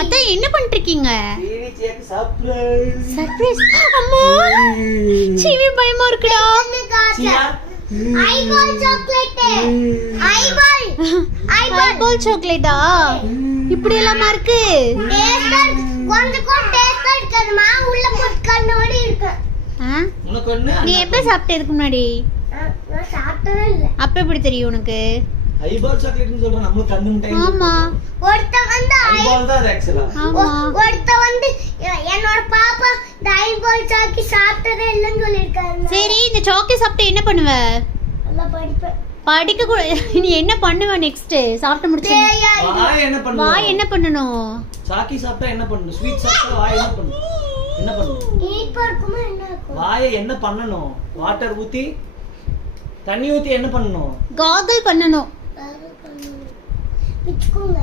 அத்தை என்ன பண்ணிட்டு இருக்கீங்க? சீவிச்சிக்கு சர்ப்ரைஸ். சர்ப்ரைஸ். அம்மா சீவி பயமா இருக்குடா. Eyeball chocolate. ஐபால் சாக்லேட்டா? இப்படி எல்லாமா இருக்கு? கொஞ்சம் டேஸ்ட் இருக்குமா? உள்ள போட்டு கண்ணோடி இருக்கு. உனக்கு ஒண்ணு. நீ எப்ப சாப்பிட்ட இதுக்கு முன்னாடி? நான் சாப்பிட்டதே இல்ல. அப்ப எப்படி தெரியும் உனக்கு? ஐபால் சாக்லேட்னு சொல்ற நம்ம கண்ணு மிட்டாய். ஆமா. ஒருத்த வந்து ஐபால் தான் ஆக்சுவலா. ஆமா. ஒருத்த வந்து என்னோட பாப்பா ஐபால் சாக்கி சாப்பிட்டதே இல்லன்னு சொல்லிருக்காங்க. சரி இந்த சாக்லேட் சாப்பிட்டு என்ன பண்ணுவ? நல்லா படிப்பேன். படிக்க கூட நீ என்ன பண்ணுவ நெக்ஸ்ட்? சாப்பிட்டு முடிச்சு வாய் என்ன பண்ணும்? வாய் என்ன பண்ணணும்? சாக்கி சாப்பிட்டா என்ன பண்ணணும்? ஸ்வீட் சாப்பிட்டா வாய் என்ன பண்ணும்? என்ன பண்ணணும்? இனிப்பா இருக்குமா என்ன இருக்கும்? வாயை என்ன பண்ணணும்? வாட்டர் ஊத்தி தண்ணி ஊத்தி என்ன பண்ணணும்? காகல் பண்ணணும். விச்சுக்கோங்க.